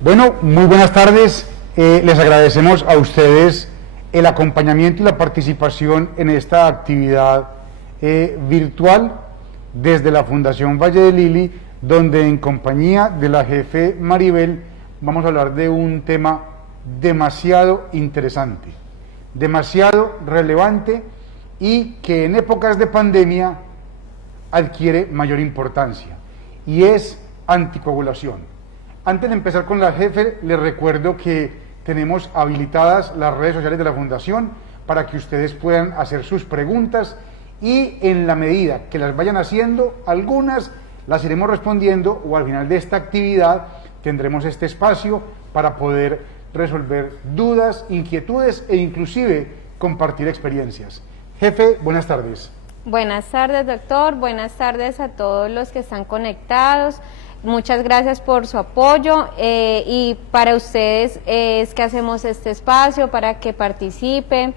Bueno, muy buenas tardes. Les agradecemos a ustedes el acompañamiento y la participación en esta actividad virtual desde la Fundación Valle de Lili, donde en compañía de la jefe Maribel vamos a hablar de un tema demasiado interesante, demasiado relevante y que en épocas de pandemia adquiere mayor importancia, y es anticoagulación. Antes de empezar con la jefe, les recuerdo que tenemos habilitadas las redes sociales de la Fundación para que ustedes puedan hacer sus preguntas y en la medida que las vayan haciendo, algunas las iremos respondiendo o al final de esta actividad tendremos este espacio para poder resolver dudas, inquietudes e inclusive compartir experiencias. Jefe, buenas tardes. Buenas tardes, doctor. Buenas tardes a todos los que están conectados. Muchas gracias por su apoyo y para ustedes es que hacemos este espacio para que participen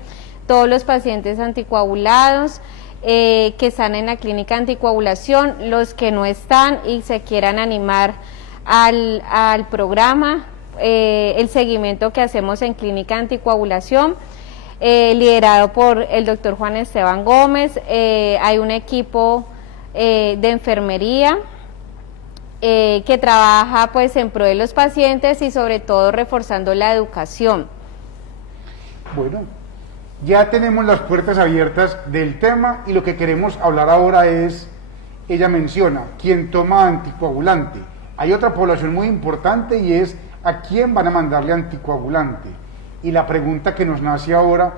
todos los pacientes anticoagulados que están en la clínica anticoagulación, los que no están y se quieran animar al programa, el seguimiento que hacemos en clínica anticoagulación, liderado por el doctor Juan Esteban Gómez. Hay un equipo de enfermería que trabaja pues en pro de los pacientes y sobre todo reforzando la educación. Bueno, ya tenemos las puertas abiertas del tema y lo que queremos hablar ahora es, ella menciona, ¿quién toma anticoagulante? Hay otra población muy importante y es ¿a quién van a mandarle anticoagulante? Y la pregunta que nos nace ahora,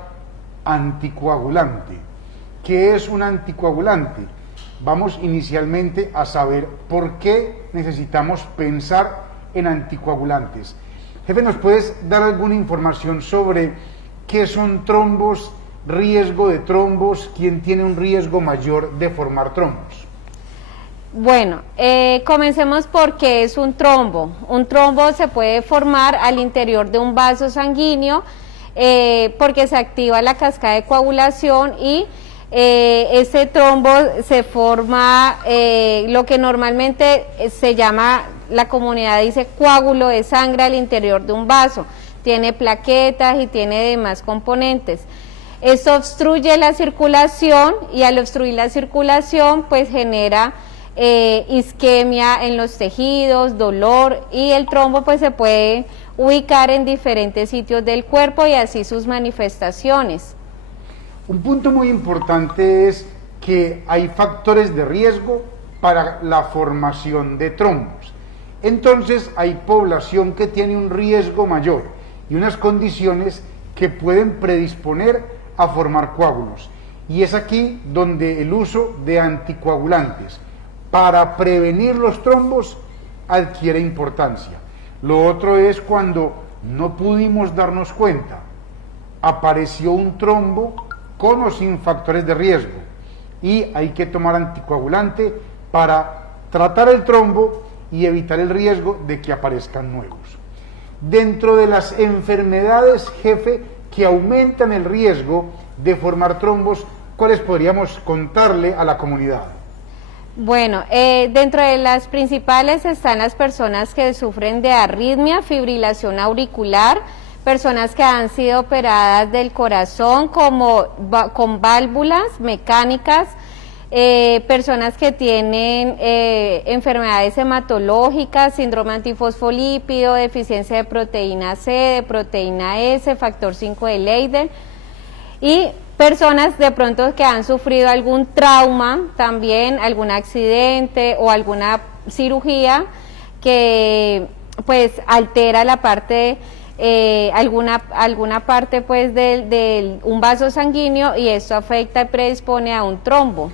anticoagulante. ¿Qué es un anticoagulante? Vamos inicialmente a saber por qué necesitamos pensar en anticoagulantes. Jefe, ¿nos puedes dar alguna información sobre qué son trombos, riesgo de trombos, quién tiene un riesgo mayor de formar trombos? Bueno, comencemos por qué es un trombo. Un trombo se puede formar al interior de un vaso sanguíneo porque se activa la cascada de coagulación y ese trombo se forma lo que normalmente se llama, la comunidad dice coágulo de sangre al interior de un vaso. Tiene plaquetas y tiene demás componentes. Esto obstruye la circulación y al obstruir la circulación pues genera isquemia en los tejidos, dolor, y el trombo pues se puede ubicar en diferentes sitios del cuerpo y así sus manifestaciones. Un punto muy importante es que hay factores de riesgo para la formación de trombos. Entonces hay población que tiene un riesgo mayor y unas condiciones que pueden predisponer a formar coágulos. Y es aquí donde el uso de anticoagulantes para prevenir los trombos adquiere importancia. Lo otro es cuando no pudimos darnos cuenta, apareció un trombo con o sin factores de riesgo y hay que tomar anticoagulante para tratar el trombo y evitar el riesgo de que aparezcan nuevos. Dentro de las enfermedades, jefe, que aumentan el riesgo de formar trombos, ¿cuáles podríamos contarle a la comunidad? Bueno, dentro de las principales están las personas que sufren de arritmia, fibrilación auricular, personas que han sido operadas del corazón como con válvulas mecánicas, personas que tienen enfermedades hematológicas, síndrome antifosfolípido, deficiencia de proteína C, de proteína S, factor 5 de Leiden, y personas de pronto que han sufrido algún trauma, también algún accidente o alguna cirugía que pues altera la parte alguna parte pues de un vaso sanguíneo y esto afecta y predispone a un trombo.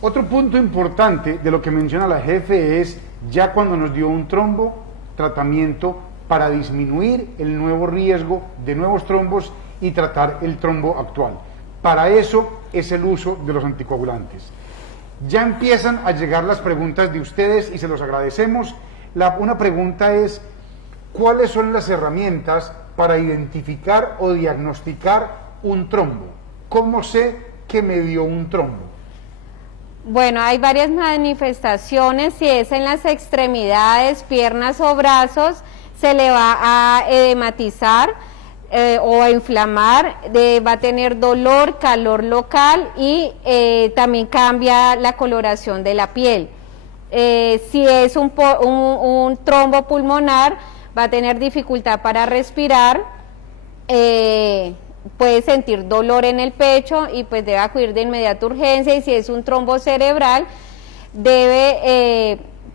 Otro punto importante de lo que menciona la jefe es ya cuando nos dio un trombo, tratamiento para disminuir el nuevo riesgo de nuevos trombos y tratar el trombo actual. Para eso es el uso de los anticoagulantes. Ya empiezan a llegar las preguntas de ustedes y se los agradecemos. Una pregunta es, ¿cuáles son las herramientas para identificar o diagnosticar un trombo? ¿Cómo sé que me dio un trombo? Bueno, hay varias manifestaciones, si es en las extremidades, piernas o brazos, se le va a edematizar o a inflamar, va a tener dolor, calor local y también cambia la coloración de la piel. Si es un trombo pulmonar, va a tener dificultad para respirar, puede sentir dolor en el pecho y pues debe acudir de inmediato a urgencia, y si es un trombo cerebral,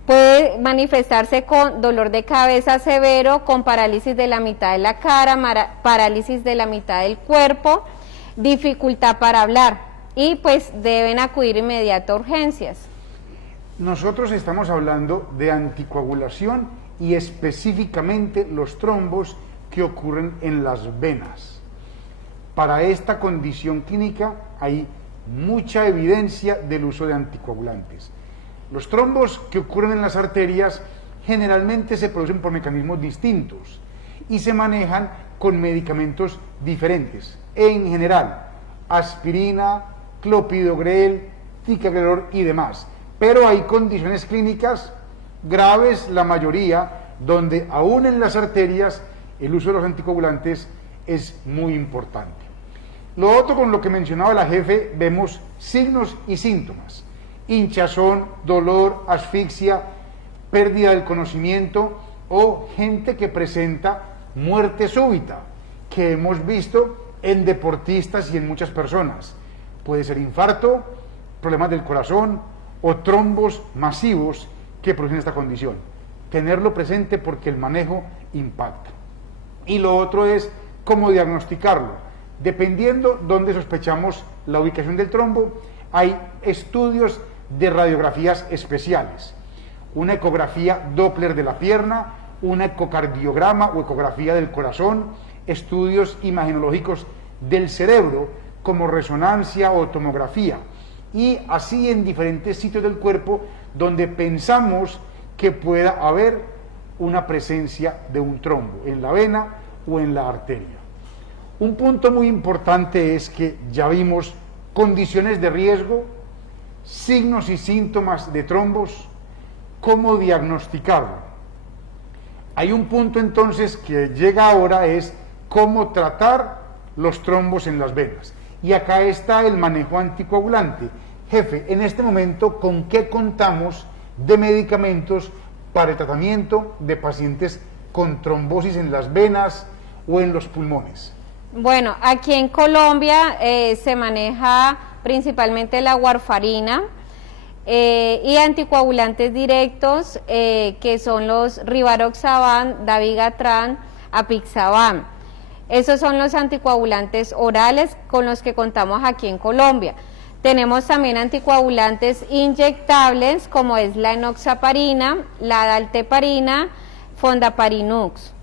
puede manifestarse con dolor de cabeza severo, con parálisis de la mitad de la cara, parálisis de la mitad del cuerpo, dificultad para hablar, y pues deben acudir inmediato a urgencias. Nosotros estamos hablando de anticoagulación y específicamente los trombos que ocurren en las venas. Para esta condición clínica hay mucha evidencia del uso de anticoagulantes. Los trombos que ocurren en las arterias generalmente se producen por mecanismos distintos y se manejan con medicamentos diferentes. En general, aspirina, clopidogrel, ticagrelor y demás. Pero hay condiciones clínicas graves, la mayoría, donde aún en las arterias el uso de los anticoagulantes es muy importante. Lo otro, con lo que mencionaba la jefe, vemos signos y síntomas: hinchazón, dolor, asfixia, pérdida del conocimiento, o gente que presenta muerte súbita, que hemos visto en deportistas y en muchas personas. Puede ser infarto, problemas del corazón o trombos masivos que producen esta condición. Tenerlo presente porque el manejo impacta. Y lo otro es cómo diagnosticarlo. Dependiendo dónde sospechamos la ubicación del trombo, hay estudios de radiografías especiales. Una ecografía Doppler de la pierna, un ecocardiograma o ecografía del corazón, estudios imagenológicos del cerebro como resonancia o tomografía, y así en diferentes sitios del cuerpo donde pensamos que pueda haber una presencia de un trombo, en la vena o en la arteria. Un punto muy importante es que ya vimos condiciones de riesgo, signos y síntomas de trombos, cómo diagnosticarlo. Hay un punto entonces que llega ahora, es cómo tratar los trombos en las venas. Y acá está el manejo anticoagulante. Jefe, en este momento, ¿con qué contamos de medicamentos para el tratamiento de pacientes con trombosis en las venas o en los pulmones? Bueno, aquí en Colombia se maneja principalmente la warfarina y anticoagulantes directos, que son los Rivaroxaban, Dabigatran, Apixaban. Esos son los anticoagulantes orales con los que contamos aquí en Colombia. Tenemos también anticoagulantes inyectables, como es la enoxaparina, la dalteparina, fondaparinux.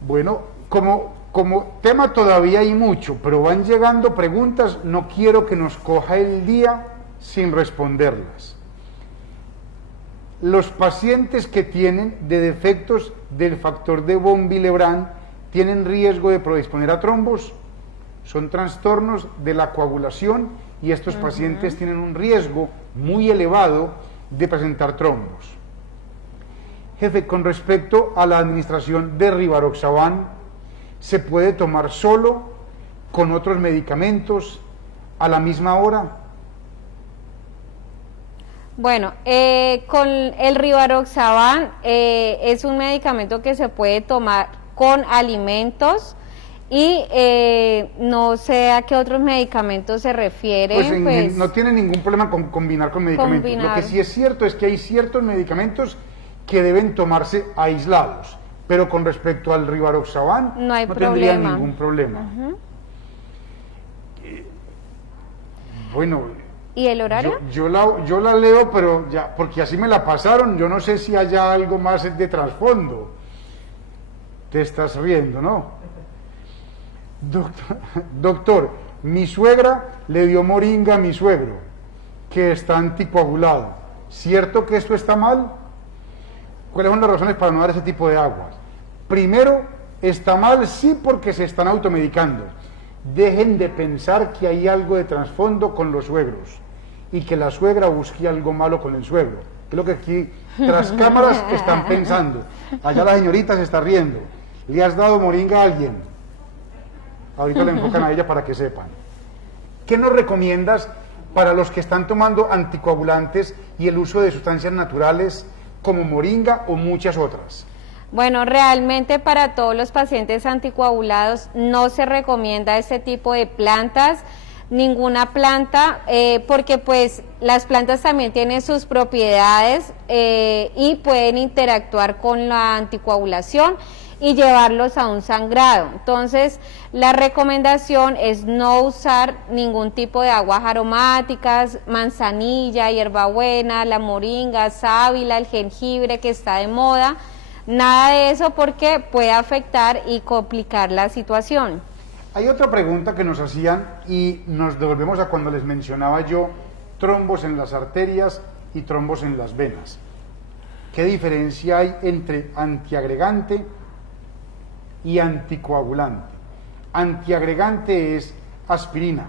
Bueno, como tema todavía hay mucho, pero van llegando preguntas, no quiero que nos coja el día sin responderlas. Los pacientes que tienen de defectos del factor de von Willebrand tienen riesgo de predisponer a trombos. Son trastornos de la coagulación y estos pacientes tienen un riesgo muy elevado de presentar trombos. Jefe, con respecto a la administración de Rivaroxaban, ¿se puede tomar solo, con otros medicamentos, a la misma hora? Bueno, con el Rivaroxaban es un medicamento que se puede tomar con alimentos, y no sé a qué otros medicamentos se refieren. Pues no tiene ningún problema con combinar con medicamentos. Lo que sí es cierto es que hay ciertos medicamentos que deben tomarse aislados, pero con respecto al Rivaroxaban no tendría ningún problema. Bueno, ¿y el horario? Yo la leo, pero ya, porque así me la pasaron, yo no sé si haya algo más de trasfondo. Te estás riendo, ¿no? Doctor, mi suegra le dio moringa a mi suegro, que está anticoagulado. ¿Cierto que esto está mal? ¿Cuáles son las razones para no dar ese tipo de aguas? Primero, está mal sí porque se están automedicando. Dejen de pensar que hay algo de trasfondo con los suegros y que la suegra busque algo malo con el suegro. es lo que aquí tras cámaras están pensando. Allá la señorita se está riendo. ¿Le has dado moringa a alguien? Ahorita le enfocan a ella para que sepan. ¿Qué nos recomiendas para los que están tomando anticoagulantes y el uso de sustancias naturales como moringa o muchas otras? Bueno, realmente para todos los pacientes anticoagulados no se recomienda este tipo de plantas, ninguna planta, porque pues las plantas también tienen sus propiedades y pueden interactuar con la anticoagulación y llevarlos a un sangrado. Entonces, la recomendación es no usar ningún tipo de aguas aromáticas, manzanilla, hierbabuena, la moringa, sábila, el jengibre que está de moda. Nada de eso porque puede afectar y complicar la situación. Hay otra pregunta que nos hacían y nos devolvemos a cuando les mencionaba yo trombos en las arterias y trombos en las venas. ¿Qué diferencia hay entre antiagregante y anticoagulante? Antiagregante es aspirina,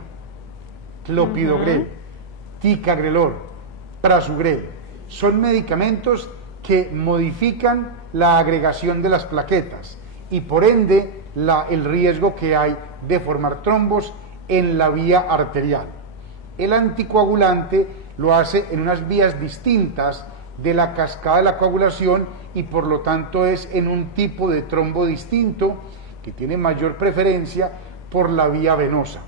clopidogrel, ticagrelor, prasugrel. Son medicamentos que modifican la agregación de las plaquetas y por ende el riesgo que hay de formar trombos en la vía arterial. El anticoagulante lo hace en unas vías distintas de la cascada de la coagulación y por lo tanto es en un tipo de trombo distinto que tiene mayor preferencia por la vía venosa.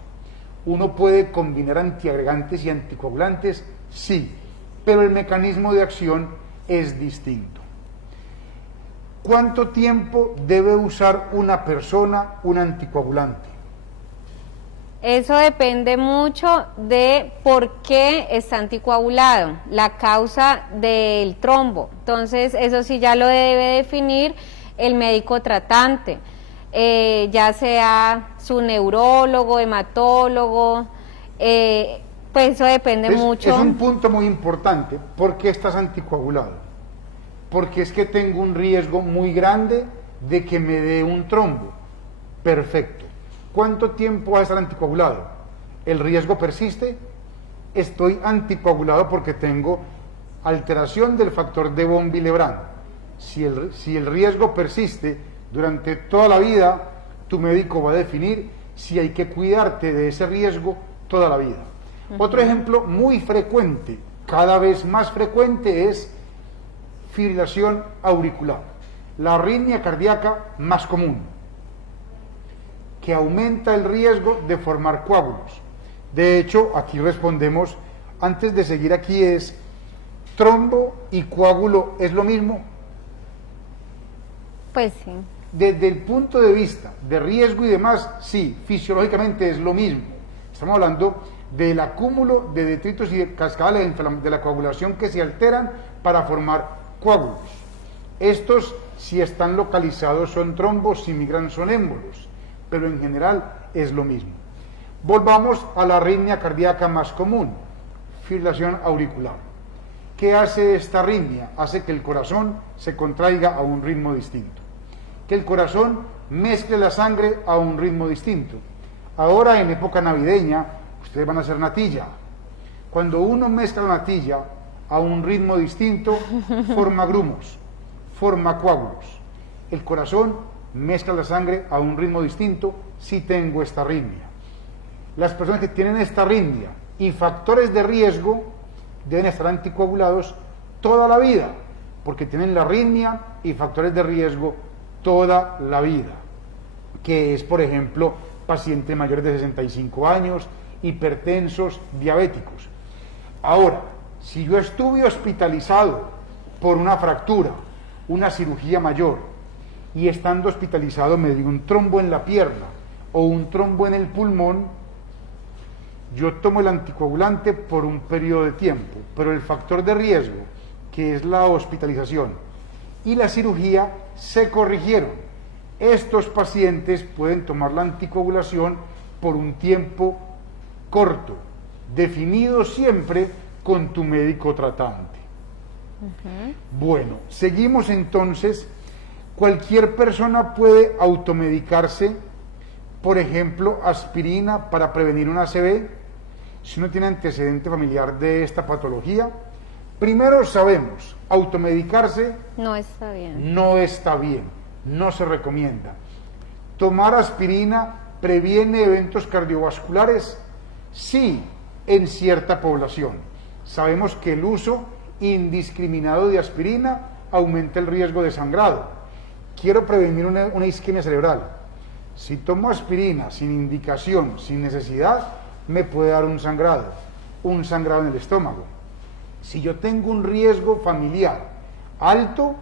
¿Uno puede combinar antiagregantes y anticoagulantes? Sí, pero el mecanismo de acción es distinto. ¿Cuánto tiempo debe usar una persona un anticoagulante? Eso depende mucho de por qué está anticoagulado, la causa del trombo. Entonces, eso sí ya lo debe definir el médico tratante, ya sea su neurólogo, hematólogo, pues eso depende mucho. Es un punto muy importante. ¿Por qué estás anticoagulado? Porque es que tengo un riesgo muy grande de que me dé un trombo. Perfecto. ¿Cuánto tiempo va a estar anticoagulado? ¿El riesgo persiste? Estoy anticoagulado porque tengo alteración del factor de von Willebrand. Si el riesgo persiste durante toda la vida, tu médico va a definir si hay que cuidarte de ese riesgo toda la vida. Otro ejemplo muy frecuente, cada vez más frecuente, es fibrilación auricular, la arritmia cardíaca más común, que aumenta el riesgo de formar coágulos. De hecho, aquí respondemos, antes de seguir aquí, es trombo y coágulo es lo mismo. Pues sí. Desde el punto de vista de riesgo y demás, sí, fisiológicamente es lo mismo. Estamos hablando del acúmulo de detritos y de cascadas de la coagulación que se alteran para formar coágulos. Estos, si están localizados, son trombos, si migran son émbolos, pero en general es lo mismo. Volvamos a la arritmia cardíaca más común, fibrilación auricular. ¿Qué hace esta arritmia? Hace que el corazón se contraiga a un ritmo distinto, que el corazón mezcle la sangre a un ritmo distinto. Ahora, en época navideña, ustedes van a hacer natilla. Cuando uno mezcla la natilla a un ritmo distinto, forma grumos, forma coágulos. El corazón mezcla la sangre a un ritmo distinto si tengo esta arritmia. Las personas que tienen esta arritmia y factores de riesgo deben estar anticoagulados toda la vida, porque tienen la arritmia y factores de riesgo toda la vida, que es, por ejemplo, pacientes mayores de 65 años, hipertensos, diabéticos. Ahora, si yo estuve hospitalizado por una fractura, una cirugía mayor, y estando hospitalizado me dio un trombo en la pierna o un trombo en el pulmón, yo tomo el anticoagulante por un periodo de tiempo, pero el factor de riesgo, que es la hospitalización y la cirugía, se corrigieron. Estos pacientes pueden tomar la anticoagulación por un tiempo corto, definido siempre con tu médico tratante. Bueno, seguimos entonces. Cualquier persona puede automedicarse, por ejemplo, aspirina para prevenir un ACV, si uno tiene antecedente familiar de esta patología. Primero sabemos, automedicarse No está bien. no está bien, no se recomienda. Tomar aspirina previene eventos cardiovasculares, sí, en cierta población. Sabemos que el uso indiscriminado de aspirina aumenta el riesgo de sangrado. Quiero prevenir una isquemia cerebral. Si tomo aspirina sin indicación, sin necesidad, me puede dar un sangrado en el estómago. Si yo tengo un riesgo familiar alto,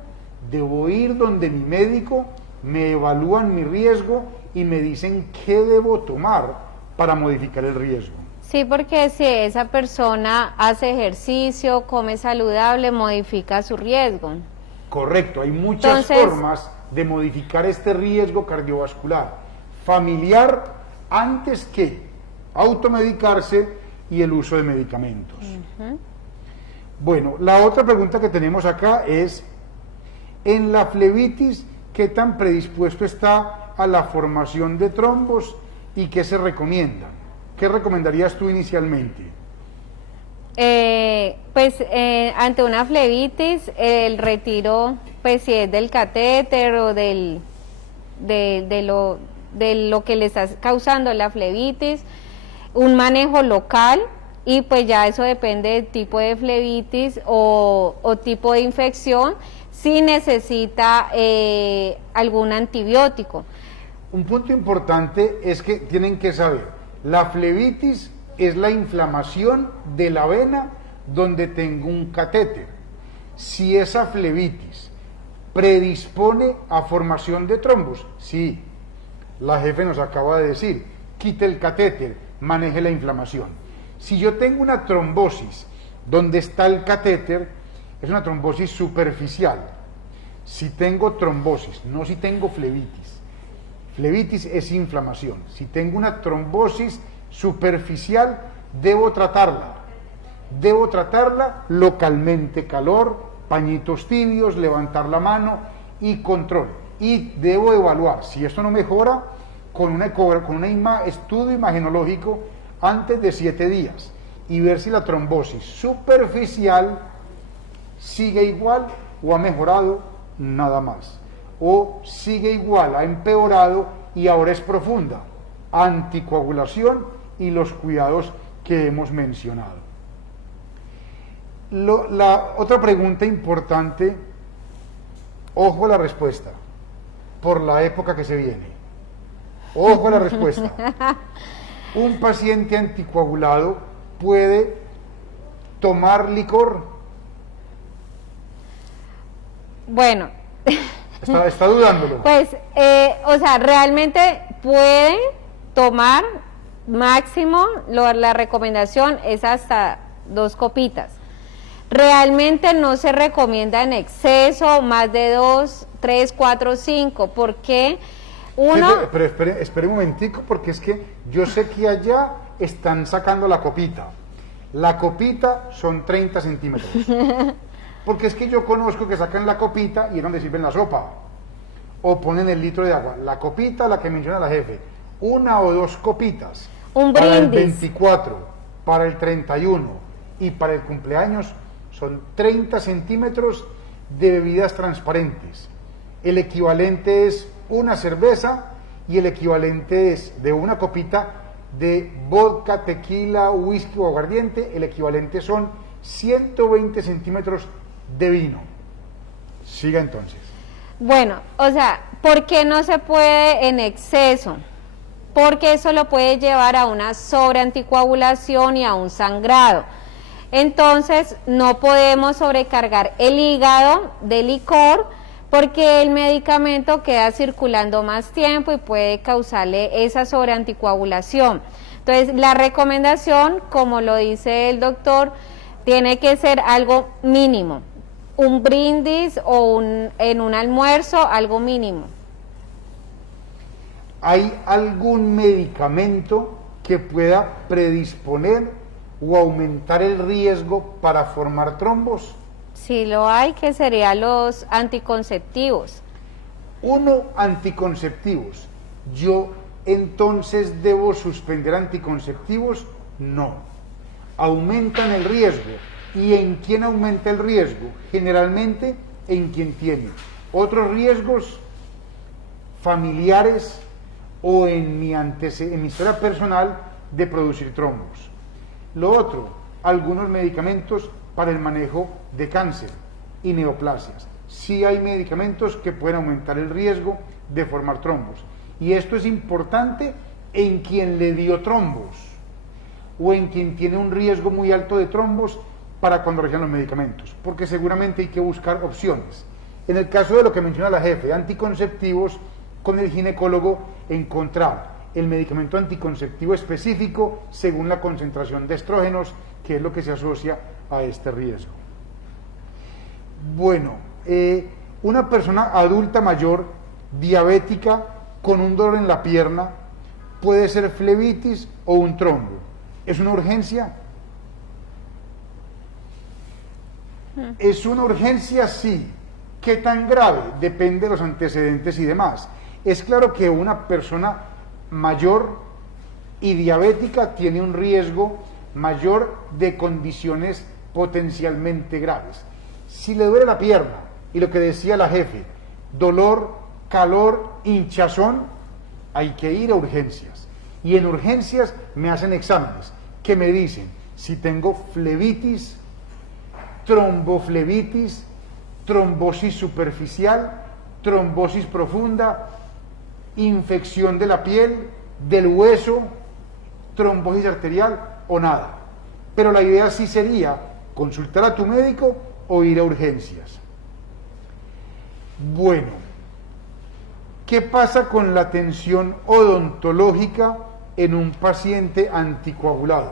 debo ir donde mi médico, me evalúan mi riesgo y me dicen qué debo tomar para modificar el riesgo. Sí, porque si esa persona hace ejercicio, come saludable, modifica su riesgo. Correcto, hay muchas formas de modificar este riesgo cardiovascular familiar antes que automedicarse y el uso de medicamentos. Bueno, la otra pregunta que tenemos acá es, en la flebitis, ¿qué tan predispuesto está a la formación de trombos y qué se recomienda? ¿Qué recomendarías tú inicialmente? Ante una flebitis, el retiro, pues si es del catéter o de lo que le está causando la flebitis, un manejo local, y pues ya eso depende del tipo de flebitis o tipo de infección, si necesita algún antibiótico. Un punto importante es que tienen que saber, la flebitis es la inflamación de la vena donde tengo un catéter. Si esa flebitis predispone a formación de trombos, sí, la jefe nos acaba de decir, quite el catéter, maneje la inflamación. Si yo tengo una trombosis donde está el catéter, es una trombosis superficial. Si tengo trombosis, no si tengo flebitis. Flebitis es inflamación. Si tengo una trombosis superficial, debo tratarla. Debo tratarla localmente, calor, pañitos tibios, levantar la mano y control. Y debo evaluar, si esto no mejora, con un estudio imagenológico antes de 7 días y ver si la trombosis superficial sigue igual o ha mejorado nada más. O sigue igual, ha empeorado y ahora es profunda. Anticoagulación y los cuidados que hemos mencionado. La otra pregunta importante, ojo a la respuesta, por la época que se viene. Ojo a la respuesta. Un paciente anticoagulado puede tomar licor. Bueno. Está dudándolo. Pues, realmente puede tomar máximo, la recomendación es hasta 2 copitas. Realmente no se recomienda en exceso, más de 2, 3, 4, 5, porque uno... Pero espere un momentico, porque es que yo sé que allá están sacando la copita. La copita son 30 centímetros. Porque es que yo conozco que sacan la copita y es donde sirven la sopa. O ponen el litro de agua. La copita, la que menciona la jefe, 1 o 2 copitas. Un para brindis. El 24, para el 31 y para el cumpleaños son 30 centímetros de bebidas transparentes. El equivalente es una cerveza y el equivalente es de una copita de vodka, tequila, whisky o aguardiente. El equivalente son 120 centímetros de vino. Siga entonces. Bueno, ¿por qué no se puede en exceso? Porque eso lo puede llevar a una sobreanticoagulación y a un sangrado. Entonces, no podemos sobrecargar el hígado de licor porque el medicamento queda circulando más tiempo y puede causarle esa sobreanticoagulación. Entonces, la recomendación, como lo dice el doctor, tiene que ser algo mínimo. Un brindis o en un almuerzo, algo mínimo. ¿Hay algún medicamento que pueda predisponer o aumentar el riesgo para formar trombos? Sí lo hay, que serían los anticonceptivos. Anticonceptivos. ¿Yo entonces debo suspender anticonceptivos? No. Aumentan el riesgo. ¿Y en quién aumenta el riesgo? Generalmente en quien tiene otros riesgos familiares o en mi historia personal de producir trombos. Lo otro, algunos medicamentos para el manejo de cáncer y neoplasias. Sí hay medicamentos que pueden aumentar el riesgo de formar trombos. Y esto es importante en quien le dio trombos o en quien tiene un riesgo muy alto de trombos para cuando reciban los medicamentos, porque seguramente hay que buscar opciones. En el caso de lo que menciona la jefe, anticonceptivos, con el ginecólogo encontrar el medicamento anticonceptivo específico según la concentración de estrógenos, que es lo que se asocia a este riesgo. Bueno, una persona adulta mayor, diabética, con un dolor en la pierna, puede ser flebitis o un trombo. ¿Es una urgencia? ¿Es una urgencia? Sí. ¿Qué tan grave? Depende de los antecedentes y demás. Es claro que una persona mayor y diabética tiene un riesgo mayor de condiciones potencialmente graves. Si le duele la pierna, y lo que decía la jefe, dolor, calor, hinchazón, hay que ir a urgencias. Y en urgencias me hacen exámenes que me dicen si tengo flebitis, tromboflebitis, trombosis superficial, trombosis profunda, infección de la piel, del hueso, trombosis arterial o nada. Pero la idea sí sería consultar a tu médico o ir a urgencias. Bueno, ¿qué pasa con la atención odontológica en un paciente anticoagulado?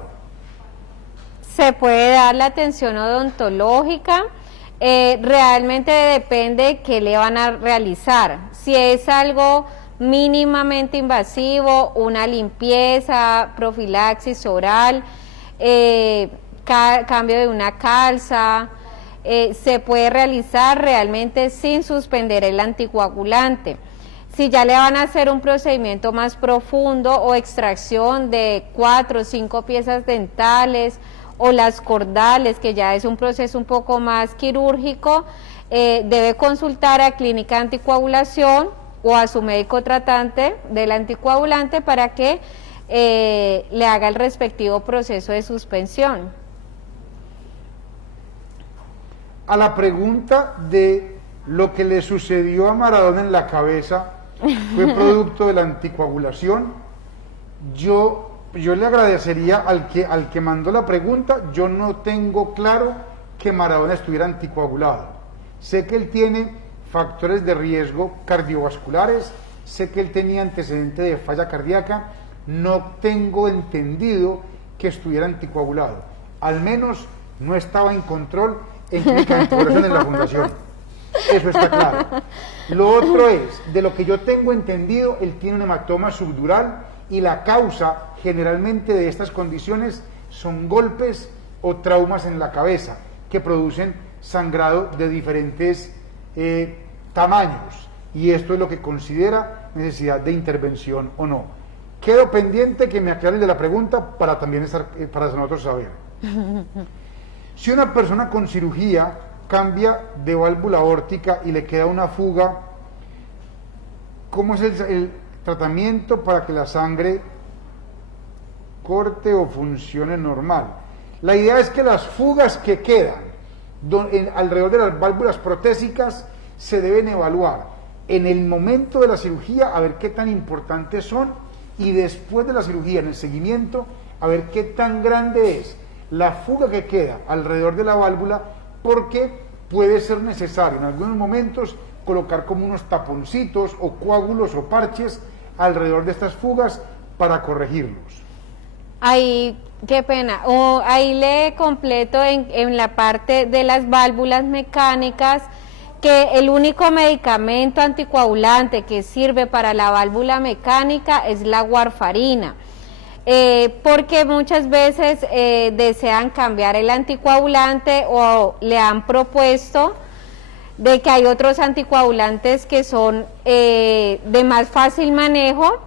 Se puede dar la atención odontológica. Realmente depende de qué le van a realizar. Si es algo mínimamente invasivo, una limpieza, profilaxis oral, cambio de una calza, se puede realizar realmente sin suspender el anticoagulante. Si ya le van a hacer un procedimiento más profundo o extracción de 4 o 5 piezas dentales o las cordales, que ya es un proceso un poco más quirúrgico, debe consultar a clínica de anticoagulación o a su médico tratante del anticoagulante para que le haga el respectivo proceso de suspensión. A la pregunta de lo que le sucedió a Maradona en la cabeza fue producto de la anticoagulación, yo le agradecería al que mandó la pregunta. Yo no tengo claro que Maradona estuviera anticoagulado. Sé que él tiene factores de riesgo cardiovasculares, sé que él tenía antecedente de falla cardíaca, no tengo entendido que estuviera anticoagulado. Al menos no estaba en control en clínica de anticoagulación en la fundación. Eso está claro. Lo otro es, de lo que yo tengo entendido, él tiene un hematoma subdural y la causa generalmente de estas condiciones son golpes o traumas en la cabeza que producen sangrado de diferentes tamaños, y esto es lo que considera necesidad de intervención o no. Quedo pendiente que me aclaren de la pregunta para también para nosotros saber. Si una persona con cirugía cambia de válvula aórtica y le queda una fuga, ¿cómo es el tratamiento para que la sangre corte o funcione normal? La idea es que las fugas que quedan alrededor de las válvulas protésicas se deben evaluar en el momento de la cirugía, a ver qué tan importantes son, y después de la cirugía, en el seguimiento, a ver qué tan grande es la fuga que queda alrededor de la válvula, porque puede ser necesario en algunos momentos colocar como unos taponcitos o coágulos o parches alrededor de estas fugas para corregirlos. Ahí, qué pena, ahí le completo en la parte de las válvulas mecánicas que el único medicamento anticoagulante que sirve para la válvula mecánica es la warfarina. Porque muchas veces desean cambiar el anticoagulante o le han propuesto de que hay otros anticoagulantes que son de más fácil manejo,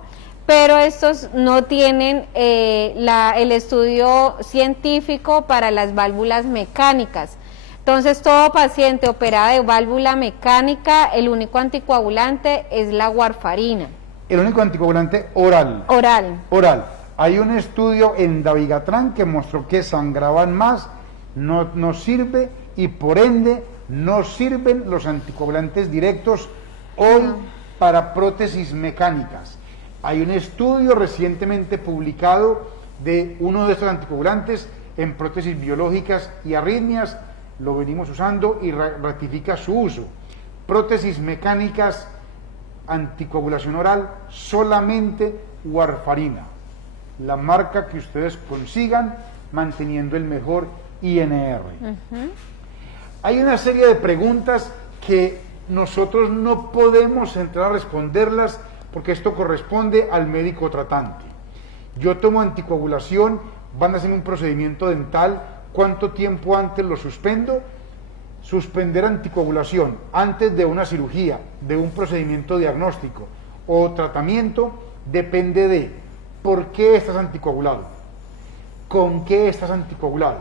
pero estos no tienen el estudio científico para las válvulas mecánicas. Entonces, todo paciente operado de válvula mecánica, el único anticoagulante es la warfarina. El único anticoagulante oral. Oral. Oral. Hay un estudio en Dabigatran que mostró que sangraban más, no sirve, y por ende no sirven los anticoagulantes directos hoy para prótesis mecánicas. Hay un estudio recientemente publicado de uno de estos anticoagulantes en prótesis biológicas y arritmias, lo venimos usando y ratifica su uso. Prótesis mecánicas, anticoagulación oral, solamente warfarina, la marca que ustedes consigan, manteniendo el mejor INR. Hay una serie de preguntas que nosotros no podemos entrar a responderlas porque esto corresponde al médico tratante. Yo tomo anticoagulación, van a hacer un procedimiento dental, ¿cuánto tiempo antes lo suspendo? Suspender anticoagulación antes de una cirugía, de un procedimiento diagnóstico o tratamiento, depende de por qué estás anticoagulado, con qué estás anticoagulado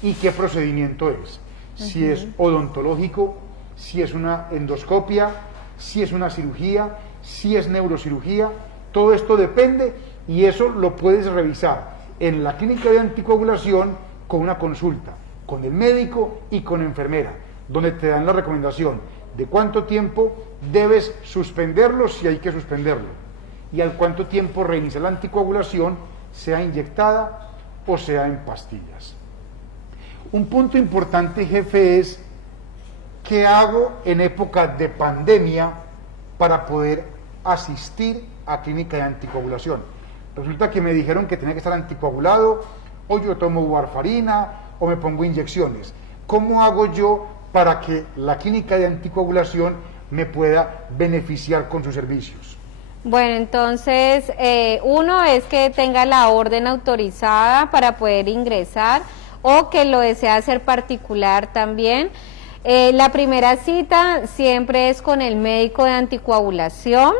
y qué procedimiento es. Si es odontológico, si es una endoscopia, si es una cirugía, si es neurocirugía, todo esto depende y eso lo puedes revisar en la clínica de anticoagulación con una consulta, con el médico y con enfermera, donde te dan la recomendación de cuánto tiempo debes suspenderlo si hay que suspenderlo y al cuánto tiempo reiniciar la anticoagulación, sea inyectada o sea en pastillas. Un punto importante, jefe, es ¿qué hago en época de pandemia para poder asistir a clínica de anticoagulación? Resulta que me dijeron que tenía que estar anticoagulado, o yo tomo warfarina, o me pongo inyecciones. ¿Cómo hago yo para que la clínica de anticoagulación me pueda beneficiar con sus servicios? Bueno, entonces, uno es que tenga la orden autorizada para poder ingresar o que lo desea hacer particular también. La primera cita siempre es con el médico de anticoagulación,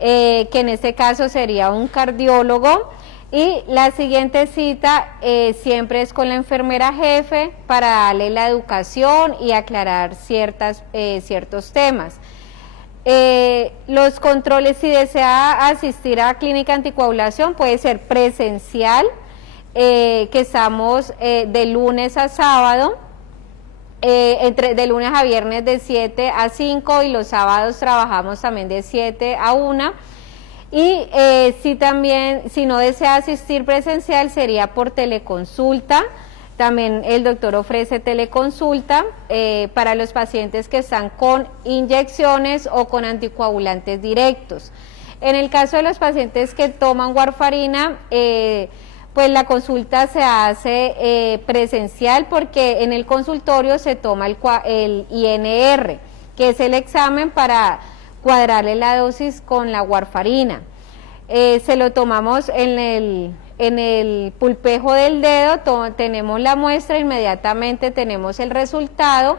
que en este caso sería un cardiólogo, y la siguiente cita siempre es con la enfermera jefe para darle la educación y aclarar ciertos temas. Los controles, si desea asistir a clínica anticoagulación, puede ser presencial, que estamos de lunes a sábado, de lunes a viernes de 7 a 5 y los sábados trabajamos también de 7 a 1. Y si no desea asistir presencial, sería por teleconsulta. También el doctor ofrece teleconsulta para los pacientes que están con inyecciones o con anticoagulantes directos. En el caso de los pacientes que toman warfarina, pues la consulta se hace presencial porque en el consultorio se toma el INR, que es el examen para cuadrarle la dosis con la warfarina. Se lo tomamos en el pulpejo del dedo, tenemos la muestra, inmediatamente tenemos el resultado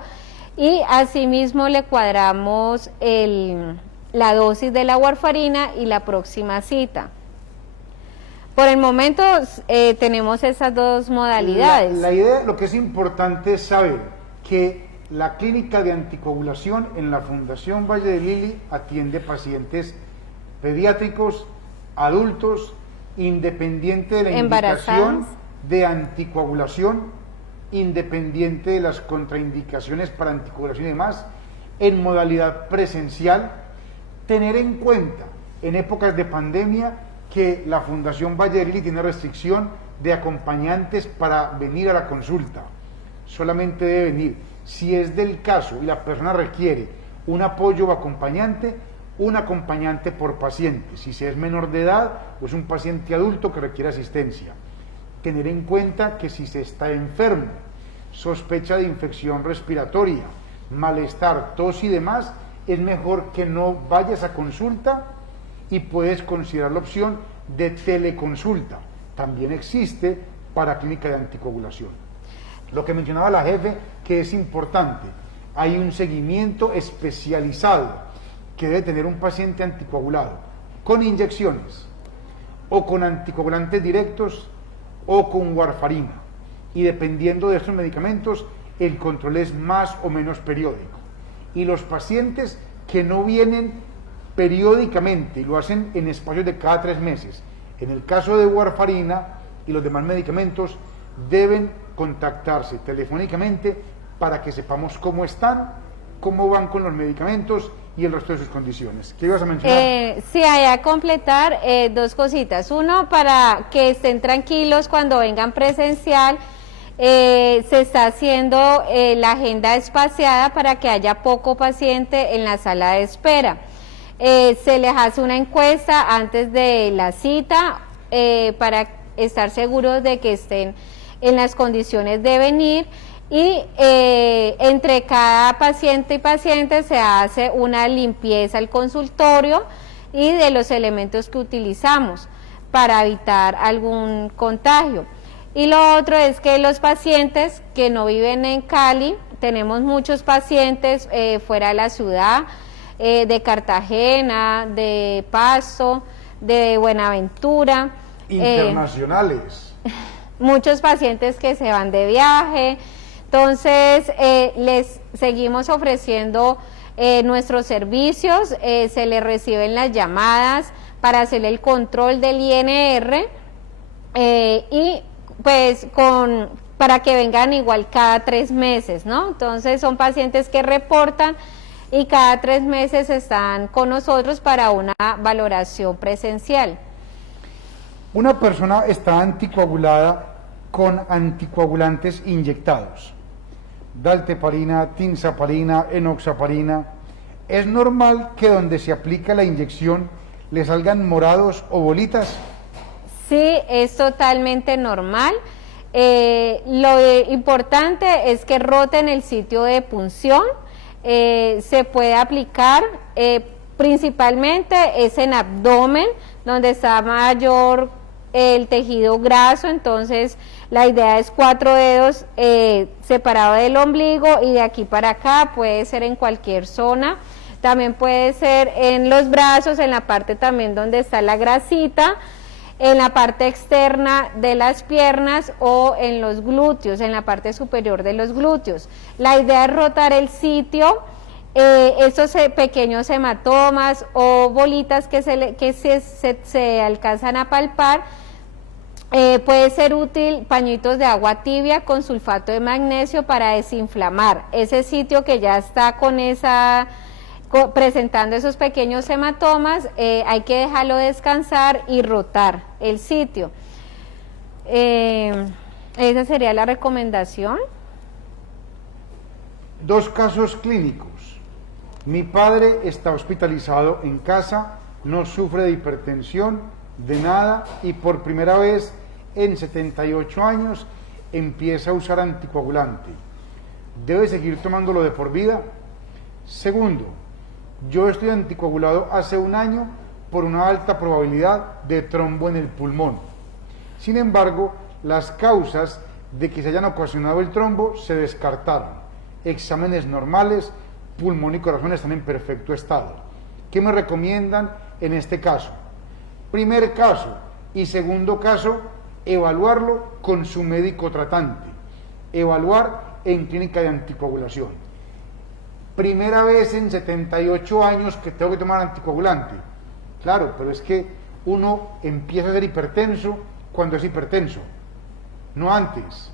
y asimismo le cuadramos la dosis de la warfarina y la próxima cita. Por el momento tenemos esas dos modalidades. La idea, lo que es importante es saber que la clínica de anticoagulación en la Fundación Valle de Lili atiende pacientes pediátricos, adultos, independiente de la indicación de anticoagulación, independiente de las contraindicaciones para anticoagulación y demás, en modalidad presencial. Tener en cuenta en épocas de pandemia que la Fundación Valle de Lili tiene restricción de acompañantes para venir a la consulta. Solamente debe venir, si es del caso y la persona requiere un apoyo o acompañante, un acompañante por paciente. Si se es menor de edad o es un paciente adulto que requiere asistencia. Tener en cuenta que si se está enfermo, sospecha de infección respiratoria, malestar, tos y demás, es mejor que no vayas a consulta y puedes considerar la opción de teleconsulta. También existe para clínica de anticoagulación. Lo que mencionaba la jefe, que es importante, hay un seguimiento especializado que debe tener un paciente anticoagulado, con inyecciones, o con anticoagulantes directos o con warfarina. Y dependiendo de estos medicamentos, el control es más o menos periódico. Y los pacientes que no vienen periódicamente y lo hacen en espacios de cada 3 meses, en el caso de warfarina y los demás medicamentos, deben contactarse telefónicamente para que sepamos cómo están, cómo van con los medicamentos y el resto de sus condiciones. ¿Qué ibas a mencionar? Sí, hay a completar 2 cositas. Uno, para que estén tranquilos cuando vengan presencial, se está haciendo la agenda espaciada para que haya poco paciente en la sala de espera. Se les hace una encuesta antes de la cita para estar seguros de que estén en las condiciones de venir, y entre cada paciente y paciente se hace una limpieza al consultorio y de los elementos que utilizamos para evitar algún contagio. Y lo otro es que los pacientes que no viven en Cali, tenemos muchos pacientes fuera de la ciudad, de Cartagena, de Pasto, de Buenaventura. Internacionales. Muchos pacientes que se van de viaje. Entonces, les seguimos ofreciendo nuestros servicios, se les reciben las llamadas para hacer el control del INR y pues para que vengan igual cada 3 meses, ¿no? Entonces son pacientes que reportan y cada 3 meses están con nosotros para una valoración presencial. Una persona está anticoagulada con anticoagulantes inyectados, dalteparina, tinzaparina, enoxaparina. ¿Es normal que donde se aplica la inyección le salgan morados o bolitas? Sí, es totalmente normal. Lo importante es que roten el sitio de punción. Se puede aplicar principalmente es en abdomen, donde está mayor el tejido graso. Entonces la idea es 4 dedos separados del ombligo, y de aquí para acá puede ser en cualquier zona. También puede ser en los brazos, en la parte también donde está la grasita, en la parte externa de las piernas o en los glúteos, en la parte superior de los glúteos. La idea es rotar el sitio. Estos pequeños hematomas o bolitas que se alcanzan a palpar, puede ser útil pañitos de agua tibia con sulfato de magnesio para desinflamar ese sitio que ya está presentando esos pequeños hematomas. Hay que dejarlo descansar y rotar el sitio. Esa sería la recomendación. 2 casos clínicos. Mi padre está hospitalizado en casa, no sufre de hipertensión, de nada, y por primera vez en 78 años empieza a usar anticoagulante. ¿Debe seguir tomándolo de por vida? Segundo, yo estoy anticoagulado hace 1 año por una alta probabilidad de trombo en el pulmón. Sin embargo, las causas de que se hayan ocasionado el trombo se descartaron. Exámenes normales, pulmón y corazón están en perfecto estado. ¿Qué me recomiendan en este caso? Primer caso y segundo caso, evaluarlo con su médico tratante. Evaluar en clínica de anticoagulación. Primera vez en 78 años que tengo que tomar anticoagulante. Claro, pero es que uno empieza a ser hipertenso cuando es hipertenso, no antes.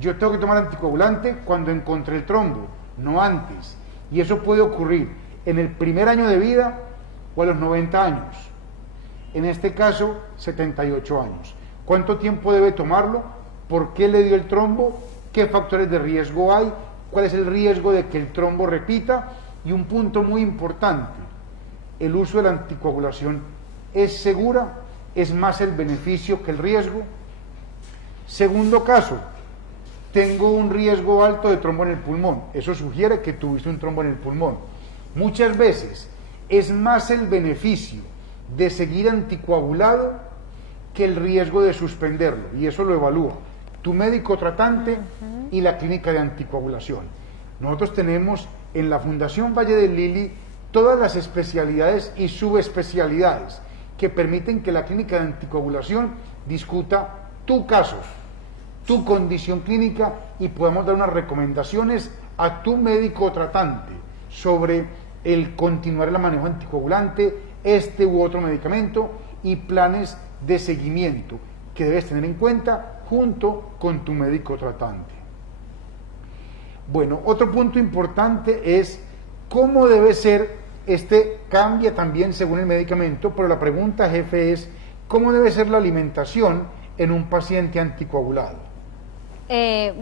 Yo tengo que tomar anticoagulante cuando encontré el trombo, no antes. Y eso puede ocurrir en el primer año de vida o a los 90 años. En este caso, 78 años. ¿Cuánto tiempo debe tomarlo? ¿Por qué le dio el trombo? ¿Qué factores de riesgo hay? ¿Cuál es el riesgo de que el trombo repita? Y un punto muy importante, ¿el uso de la anticoagulación es segura? ¿Es más el beneficio que el riesgo? Segundo caso, tengo un riesgo alto de trombo en el pulmón. Eso sugiere que tuviste un trombo en el pulmón. Muchas veces es más el beneficio de seguir anticoagulado que el riesgo de suspenderlo, y eso lo evalúa tu médico tratante y la clínica de anticoagulación. Nosotros tenemos en la Fundación Valle del Lili todas las especialidades y subespecialidades, que permiten que la clínica de anticoagulación discuta tu caso, tu condición clínica y podamos dar unas recomendaciones a tu médico tratante sobre el continuar el manejo anticoagulante, este u otro medicamento y planes de seguimiento que debes tener en cuenta junto con tu médico tratante. Bueno, otro punto importante es cómo debe ser, cambia también según el medicamento, pero la pregunta, jefe, es ¿cómo debe ser la alimentación en un paciente anticoagulado?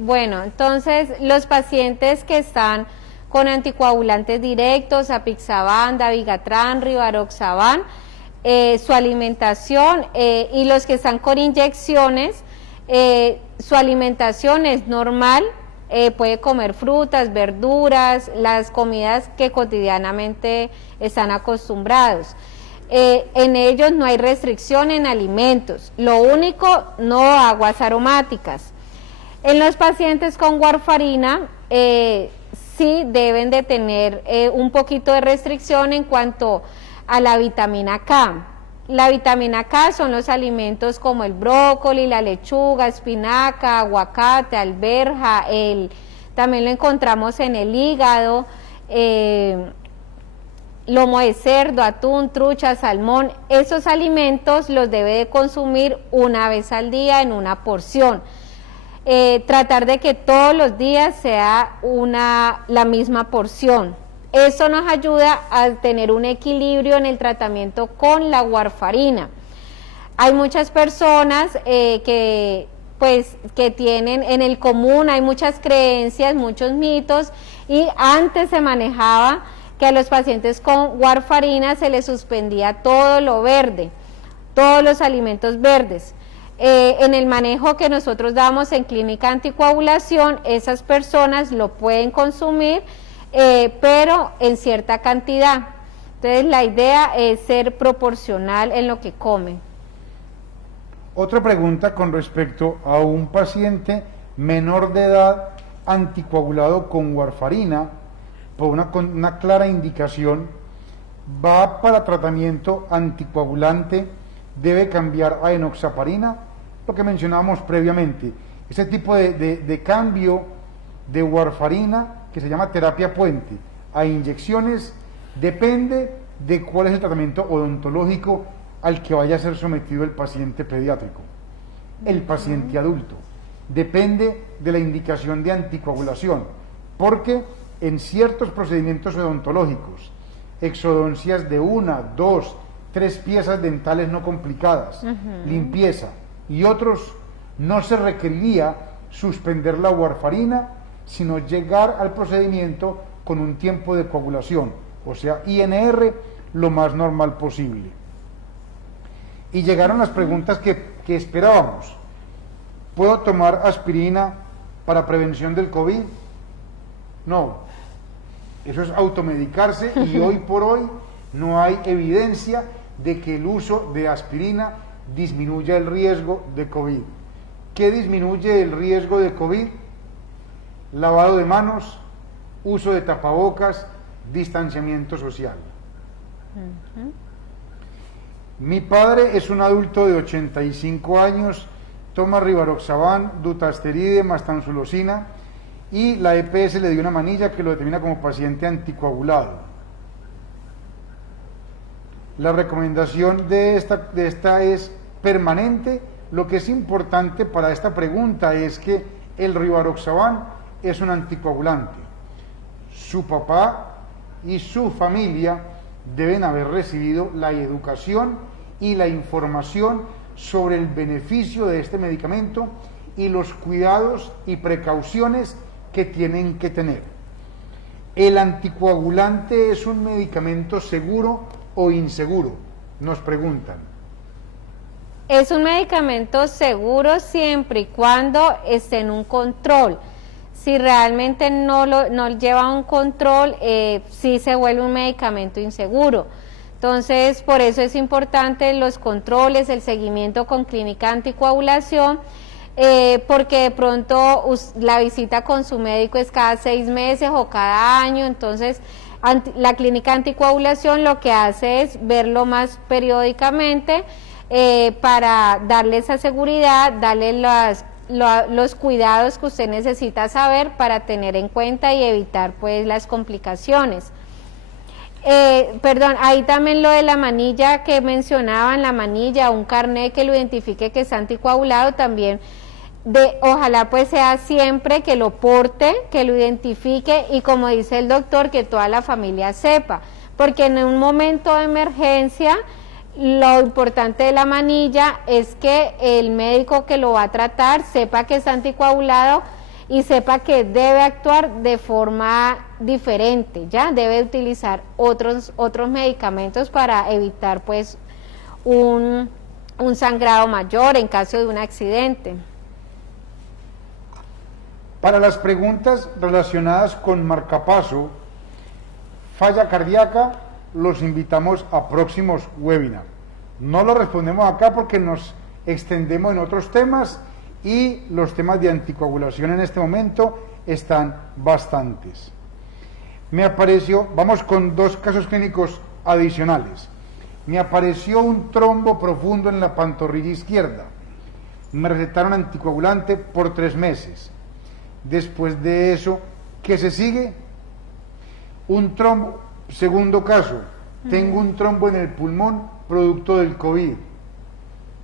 Bueno, entonces los pacientes que están con anticoagulantes directos, apixaban, dabigatran, rivaroxaban, su alimentación y los que están con inyecciones, su alimentación es normal, puede comer frutas, verduras, las comidas que cotidianamente están acostumbrados. En ellos no hay restricción en alimentos, lo único, no aguas aromáticas. En los pacientes con warfarina, sí deben de tener un poquito de restricción en cuanto a la vitamina K. La vitamina K son los alimentos como el brócoli, la lechuga, espinaca, aguacate, alberja, también lo encontramos en el hígado, lomo de cerdo, atún, trucha, salmón. Esos alimentos los debe de consumir una vez al día en una porción. Tratar de que todos los días sea la misma porción. Eso nos ayuda a tener un equilibrio en el tratamiento con la warfarina. Hay muchas personas que tienen en el común, hay muchas creencias, muchos mitos, y antes se manejaba que a los pacientes con warfarina se les suspendía todo lo verde, todos los alimentos verdes. En el manejo que nosotros damos en clínica anticoagulación, esas personas lo pueden consumir, pero en cierta cantidad. Entonces la idea es ser proporcional en lo que comen. Otra pregunta con respecto a un paciente menor de edad anticoagulado con warfarina, por una clara indicación, va para tratamiento anticoagulante, debe cambiar a enoxaparina, lo que mencionábamos previamente. Ese tipo de cambio de warfarina, que se llama terapia puente, a inyecciones, depende de cuál es el tratamiento odontológico al que vaya a ser sometido el paciente pediátrico, el paciente adulto. Depende de la indicación de anticoagulación, porque en ciertos procedimientos odontológicos, exodoncias de 1, 2, 3 piezas dentales no complicadas, limpieza, y otros no se requeriría suspender la warfarina, sino llegar al procedimiento con un tiempo de coagulación, o sea, INR lo más normal posible. Y llegaron las preguntas que esperábamos. ¿Puedo tomar aspirina para prevención del COVID? No, eso es automedicarse y hoy por hoy no hay evidencia de que el uso de aspirina disminuya el riesgo de COVID. ¿Qué disminuye el riesgo de COVID? Lavado de manos, uso de tapabocas, distanciamiento social. Mi padre es un adulto de 85 años, toma rivaroxaban, dutasteride, mastansulosina y la EPS le dio una manilla que lo determina como paciente anticoagulado. La recomendación de esta es permanente. Lo que es importante para esta pregunta es que el rivaroxaban es un anticoagulante. Su papá y su familia deben haber recibido la educación y la información sobre el beneficio de este medicamento y los cuidados y precauciones que tienen que tener. ¿El anticoagulante es un medicamento seguro o inseguro? Nos preguntan. Es un medicamento seguro siempre y cuando esté en un control. Si realmente no lleva un control, sí se vuelve un medicamento inseguro. Entonces, por eso es importante los controles, el seguimiento con clínica anticoagulación, porque de pronto la visita con su médico es cada 6 meses o cada año, entonces La clínica anticoagulación lo que hace es verlo más periódicamente para darle esa seguridad, darle los cuidados que usted necesita saber para tener en cuenta y evitar pues las complicaciones. Perdón, ahí también lo de la manilla que mencionaban, la manilla, un carnet que lo identifique que está anticoagulado también. Ojalá pues sea siempre que lo porte, que lo identifique y como dice el doctor, que toda la familia sepa, porque en un momento de emergencia lo importante de la manilla es que el médico que lo va a tratar sepa que está anticoagulado y sepa que debe actuar de forma diferente, ya debe utilizar otros medicamentos para evitar pues un sangrado mayor en caso de un accidente. Para las preguntas relacionadas con marcapaso, falla cardíaca, los invitamos a próximos webinars. No lo respondemos acá porque nos extendemos en otros temas y los temas de anticoagulación en este momento están bastantes. Me apareció, vamos con 2 casos clínicos adicionales. Me apareció un trombo profundo en la pantorrilla izquierda. Me recetaron anticoagulante por 3 meses. Después de eso, ¿qué se sigue? Un trombo, segundo caso, tengo un trombo en el pulmón producto del COVID.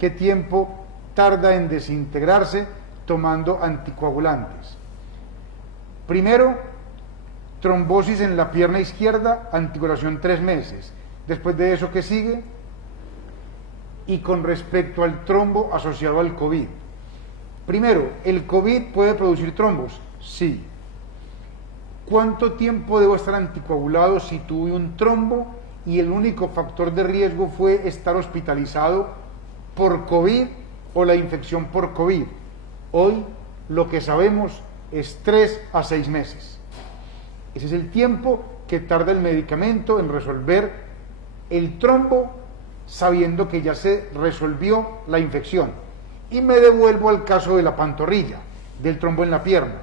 ¿Qué tiempo tarda en desintegrarse tomando anticoagulantes? Primero, trombosis en la pierna izquierda, anticoagulación 3 meses. Después de eso, ¿qué sigue? Y con respecto al trombo asociado al COVID. Primero, ¿el COVID puede producir trombos? Sí. ¿Cuánto tiempo debo estar anticoagulado si tuve un trombo y el único factor de riesgo fue estar hospitalizado por COVID o la infección por COVID? Hoy lo que sabemos es 3 a 6 meses. Ese es el tiempo que tarda el medicamento en resolver el trombo, sabiendo que ya se resolvió la infección. Y me devuelvo al caso de la pantorrilla, del trombo en la pierna,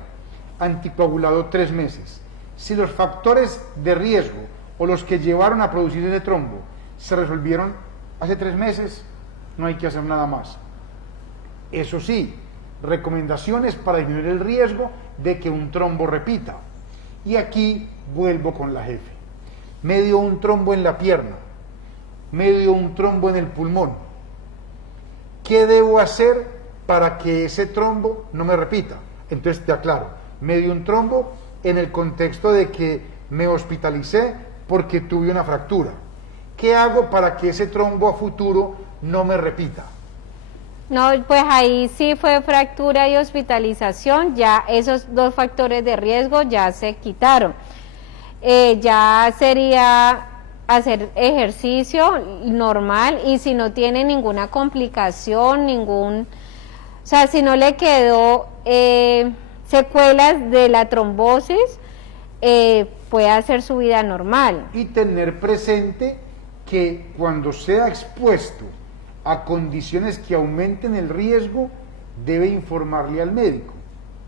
anticoagulado 3 meses. Si los factores de riesgo o los que llevaron a producir ese trombo se resolvieron hace 3 meses, no hay que hacer nada más. Eso sí, recomendaciones para disminuir el riesgo de que un trombo repita. Y aquí vuelvo con la jefe. Me dio un trombo en la pierna, me dio un trombo en el pulmón. ¿Qué debo hacer para que ese trombo no me repita? Entonces te aclaro, me dio un trombo en el contexto de que me hospitalicé porque tuve una fractura. ¿Qué hago para que ese trombo a futuro no me repita? No, pues ahí sí fue fractura y hospitalización, ya esos 2 factores de riesgo ya se quitaron. Ya sería hacer ejercicio normal y si no tiene ninguna complicación, o sea, si no le quedó secuelas de la trombosis, puede hacer su vida normal. Y tener presente que cuando sea expuesto a condiciones que aumenten el riesgo, debe informarle al médico.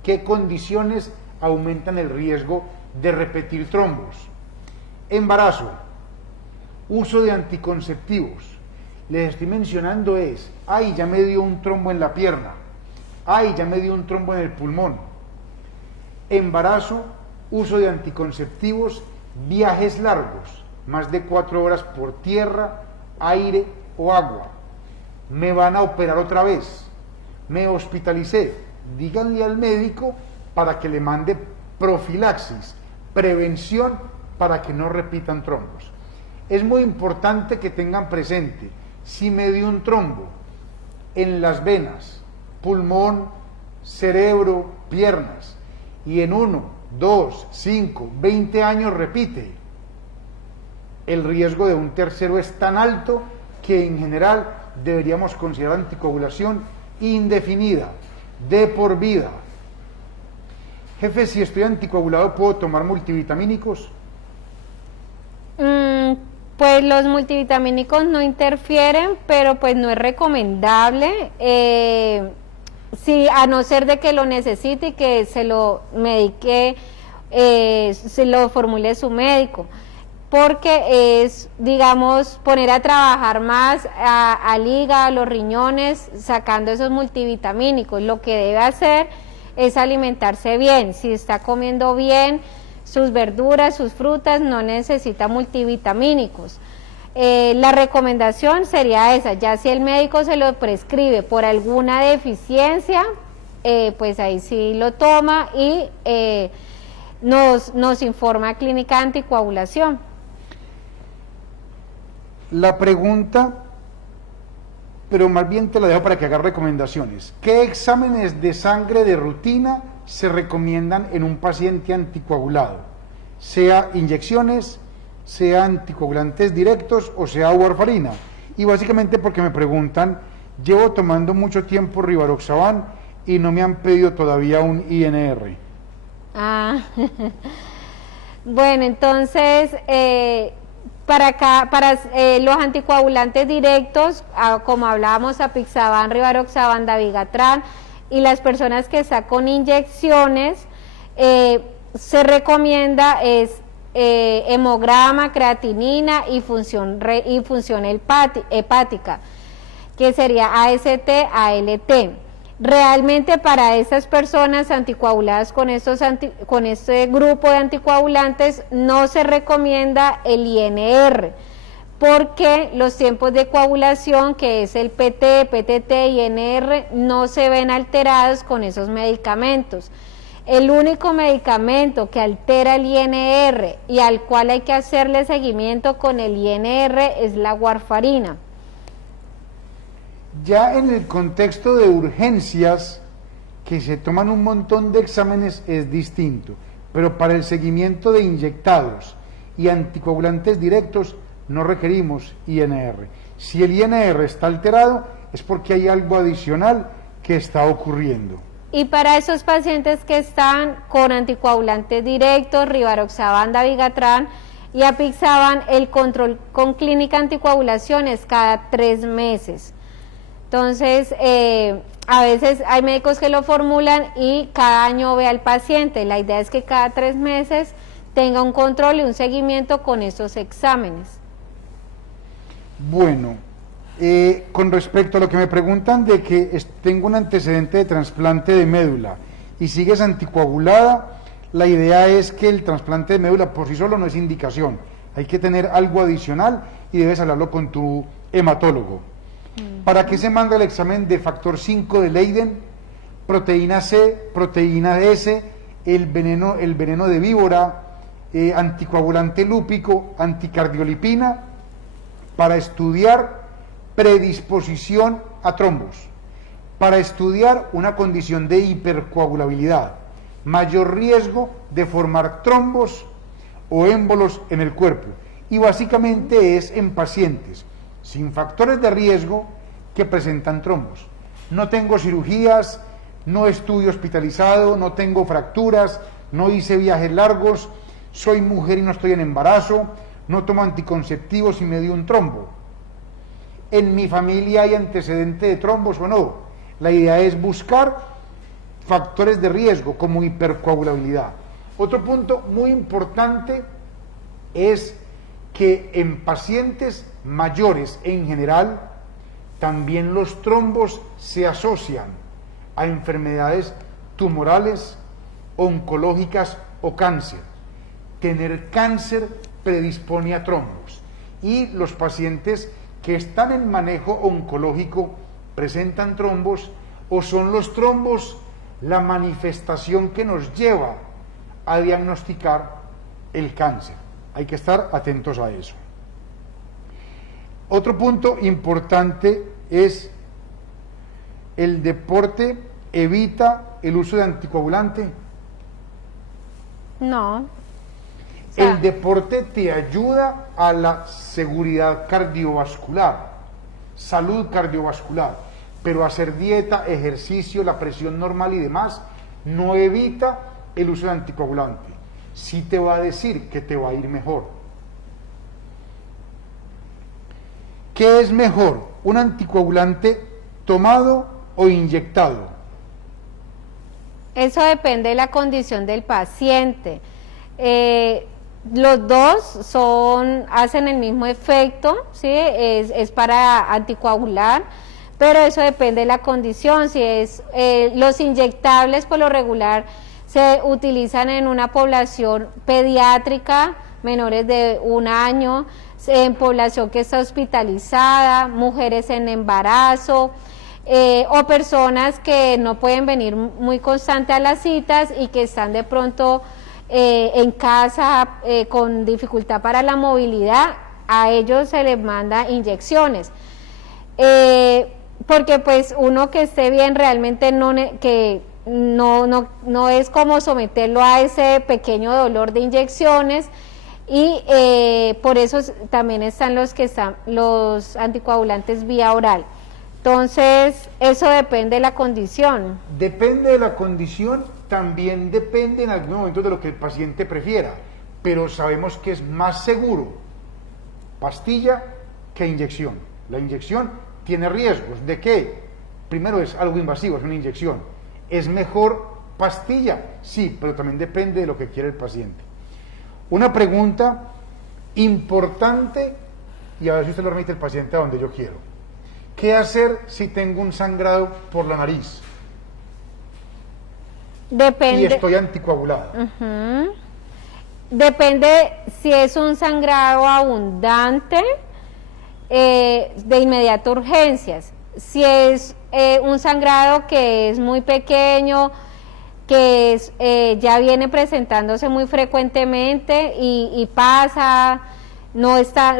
¿Qué condiciones aumentan el riesgo de repetir trombos? Embarazo, uso de anticonceptivos. Les estoy mencionando ay, ya me dio un trombo en la pierna, ay, ya me dio un trombo en el pulmón. Embarazo, uso de anticonceptivos, viajes largos, más de 4 horas por tierra, aire o agua. Me van a operar otra vez, me hospitalicé. Díganle al médico para que le mande profilaxis, prevención para que no repitan trombos. Es muy importante que tengan presente, si me dio un trombo en las venas, pulmón, cerebro, piernas, y en 1, 2, 5, 20 años repite, el riesgo de un tercero es tan alto que en general deberíamos considerar anticoagulación indefinida, de por vida. Jefe, si estoy anticoagulado, ¿puedo tomar multivitamínicos? Pues los multivitamínicos no interfieren, pero pues no es recomendable, sí, a no ser de que lo necesite y que se lo medique, se lo formule su médico. porque es, digamos, poner a trabajar más al hígado, a los riñones, sacando esos multivitamínicos. Lo que debe hacer es alimentarse bien. Si está comiendo bien sus verduras, sus frutas, no necesita multivitamínicos. La recomendación sería esa. Ya si el médico se lo prescribe por alguna deficiencia, pues ahí sí lo toma y nos informa Clínica de Anticoagulación. La pregunta, pero más bien te la dejo para que hagas recomendaciones. ¿Qué exámenes de sangre de rutina se recomiendan en un paciente anticoagulado? Sea inyecciones, sea anticoagulantes directos o sea warfarina. Y básicamente porque me preguntan, llevo tomando mucho tiempo Rivaroxaban y no me han pedido todavía un INR. Bueno, entonces para los anticoagulantes directos, como hablábamos, Apixaban, Rivaroxaban, Dabigatran, y las personas que están con inyecciones, se recomienda hemograma, creatinina y función hepática, que sería AST, ALT. Realmente para estas personas anticoaguladas con este grupo de anticoagulantes no se recomienda el INR, porque los tiempos de coagulación, que es el PT, PTT y INR, no se ven alterados con esos medicamentos. El único medicamento que altera el INR y al cual hay que hacerle seguimiento con el INR es la warfarina. Ya en el contexto de urgencias, que se toman un montón de exámenes, es distinto, pero para el seguimiento de inyectados y anticoagulantes directos no requerimos INR. Si el INR está alterado es porque hay algo adicional que está ocurriendo. Y para esos pacientes que están con anticoagulantes directos, Rivaroxaban, Dabigatran y Apixaban, el control con clínica anticoagulación es cada 3 meses. Entonces, a veces hay médicos que lo formulan y cada año ve al paciente. La idea es que cada 3 meses tenga un control y un seguimiento con esos exámenes. Bueno, con respecto a lo que me preguntan de que tengo un antecedente de trasplante de médula y sigues anticoagulada, la idea es que el trasplante de médula por sí solo no es indicación. Hay que tener algo adicional y debes hablarlo con tu hematólogo. ¿Para qué se manda el examen de factor 5 de Leiden, proteína C, proteína S, el veneno de víbora, anticoagulante lúpico, anticardiolipina? Para estudiar predisposición a trombos, para estudiar una condición de hipercoagulabilidad, mayor riesgo de formar trombos o émbolos en el cuerpo, y básicamente es en pacientes sin factores de riesgo que presentan trombos. No tengo cirugías, no estuve hospitalizado, no tengo fracturas, no hice viajes largos, soy mujer y no estoy en embarazo, no tomo anticonceptivos y me dio un trombo. ¿En mi familia hay antecedente de trombos o no? La idea es buscar factores de riesgo como hipercoagulabilidad. Otro punto muy importante es que en pacientes mayores en general, también los trombos se asocian a enfermedades tumorales, oncológicas o cáncer. Tener cáncer predispone a trombos y los pacientes que están en manejo oncológico presentan trombos, o son los trombos la manifestación que nos lleva a diagnosticar el cáncer. Hay que estar atentos a eso. Otro punto importante es: ¿el deporte evita el uso de anticoagulante? No. El deporte te ayuda a la seguridad cardiovascular, salud cardiovascular, pero hacer dieta, ejercicio, la presión normal y demás no evita el uso de anticoagulante. Sí te va a decir que te va a ir mejor. ¿Qué es mejor, un anticoagulante tomado o inyectado? Eso depende de la condición del paciente. Los dos hacen el mismo efecto, ¿sí? Es para anticoagular, pero eso depende de la condición. Si es los inyectables, por lo regular se utilizan en una población pediátrica, menores de 1 año, en población que está hospitalizada, mujeres en embarazo, o personas que no pueden venir muy constante a las citas y que están de pronto en casa con dificultad para la movilidad. A ellos se les manda inyecciones, porque pues uno que esté bien realmente no es como someterlo a ese pequeño dolor de inyecciones, y por eso también están los anticoagulantes vía oral. Entonces, eso depende de la condición. Depende de la condición, también depende en algún momento de lo que el paciente prefiera, pero sabemos que es más seguro pastilla que inyección. La inyección tiene riesgos. ¿De qué? Primero, es algo invasivo, es una inyección. ¿Es mejor pastilla? Sí, pero también depende de lo que quiere el paciente. Una pregunta importante, y a ver si usted lo remite el paciente a donde yo quiero. ¿Qué hacer si tengo un sangrado por la nariz? Depende. Y estoy anticoagulado. Depende si es un sangrado abundante, de inmediato urgencias. Si es un sangrado que es muy pequeño, que ya viene presentándose muy frecuentemente y pasa, no está,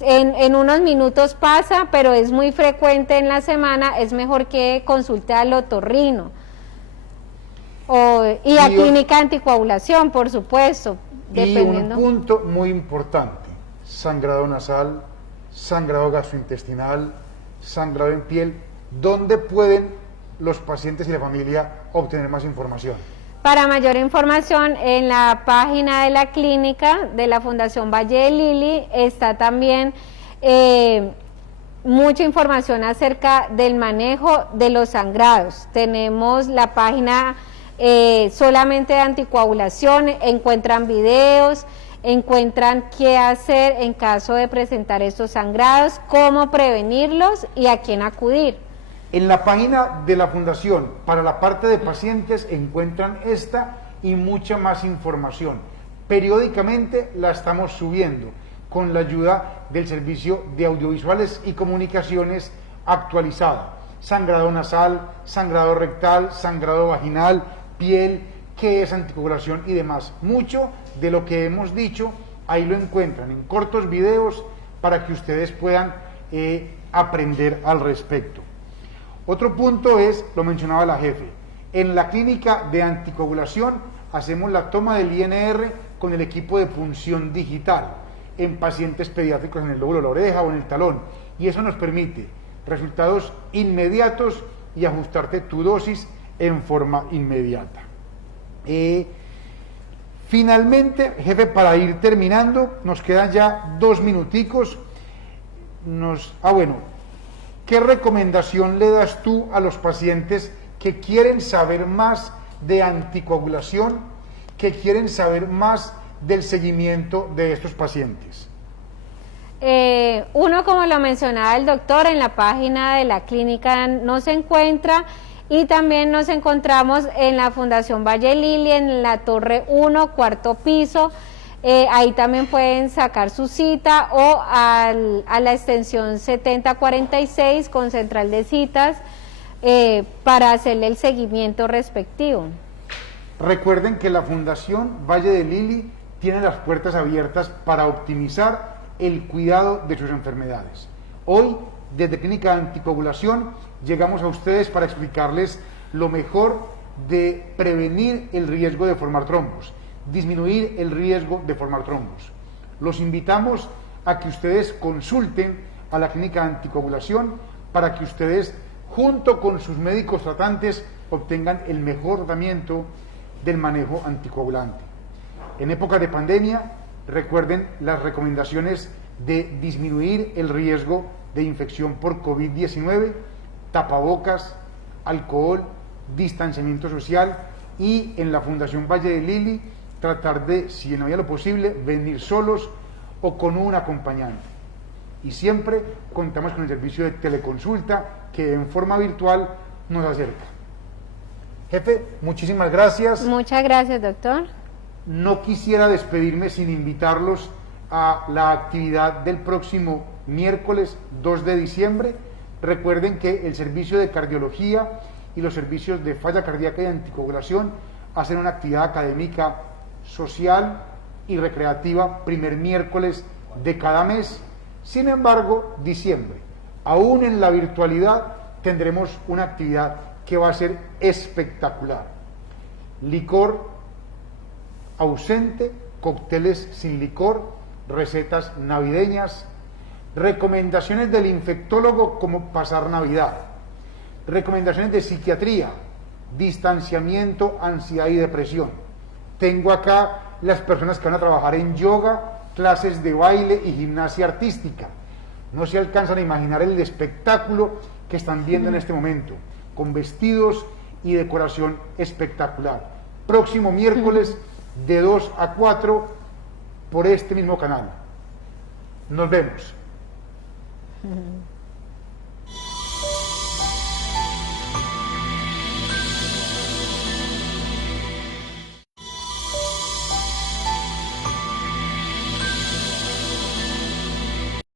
en unos minutos pasa, pero es muy frecuente en la semana, es mejor que consulte al otorrino y a clínica de anticoagulación, por supuesto. Dependiendo. Y un punto muy importante: sangrado nasal, sangrado gastrointestinal, sangrado en piel. ¿Dónde pueden los pacientes y la familia obtener más información? Para mayor información, en la página de la clínica de la Fundación Valle de Lili está también mucha información acerca del manejo de los sangrados. Tenemos la página solamente de anticoagulación, encuentran videos, encuentran qué hacer en caso de presentar estos sangrados, cómo prevenirlos y a quién acudir. En la página de la Fundación, para la parte de pacientes, encuentran esta y mucha más información. Periódicamente la estamos subiendo con la ayuda del Servicio de Audiovisuales y Comunicaciones actualizada. Sangrado nasal, sangrado rectal, sangrado vaginal, piel, qué es anticoagulación y demás. Mucho de lo que hemos dicho, ahí lo encuentran en cortos videos para que ustedes puedan aprender al respecto. Otro punto es, lo mencionaba la jefe, en la clínica de anticoagulación hacemos la toma del INR con el equipo de punción digital en pacientes pediátricos en el lóbulo de la oreja o en el talón, y eso nos permite resultados inmediatos y ajustarte tu dosis en forma inmediata. Finalmente, jefe, para ir terminando, nos quedan ya 2 minuticos. ¿Qué recomendación le das tú a los pacientes que quieren saber más de anticoagulación, que quieren saber más del seguimiento de estos pacientes? Uno, como lo mencionaba el doctor, en la página de la clínica nos encuentra, y también nos encontramos en la Fundación Valle Lili, en la Torre 1, 4º piso. Ahí también pueden sacar su cita, o a la extensión 7046 con central de citas, para hacerle el seguimiento respectivo. Recuerden que la Fundación Valle de Lili tiene las puertas abiertas para optimizar el cuidado de sus enfermedades. Hoy, desde Clínica de Anticoagulación, llegamos a ustedes para explicarles lo mejor de prevenir el riesgo de formar trombos, disminuir el riesgo de formar trombos. Los invitamos a que ustedes consulten a la Clínica de Anticoagulación para que ustedes, junto con sus médicos tratantes, obtengan el mejor tratamiento del manejo anticoagulante. En época de pandemia, recuerden las recomendaciones de disminuir el riesgo de infección por COVID-19, tapabocas, alcohol, distanciamiento social, y en la Fundación Valle de Lili tratar de, si en la medida de lo posible, venir solos o con un acompañante. Y siempre contamos con el servicio de teleconsulta que en forma virtual nos acerca. Jefe, muchísimas gracias. Muchas gracias, doctor. No quisiera despedirme sin invitarlos a la actividad del próximo miércoles 2 de diciembre. Recuerden que el servicio de cardiología y los servicios de falla cardíaca y anticoagulación hacen una actividad académica, social y recreativa primer miércoles de cada mes. Sin embargo, diciembre, aún en la virtualidad, tendremos una actividad que va a ser espectacular. Licor ausente, cócteles sin licor, recetas navideñas, recomendaciones del infectólogo como pasar Navidad, recomendaciones de psiquiatría, distanciamiento, ansiedad y depresión. Tengo acá las personas que van a trabajar en yoga, clases de baile y gimnasia artística. No se alcanzan a imaginar el espectáculo que están viendo en este momento, con vestidos y decoración espectacular. Próximo miércoles de 2 a 4 por este mismo canal. Nos vemos.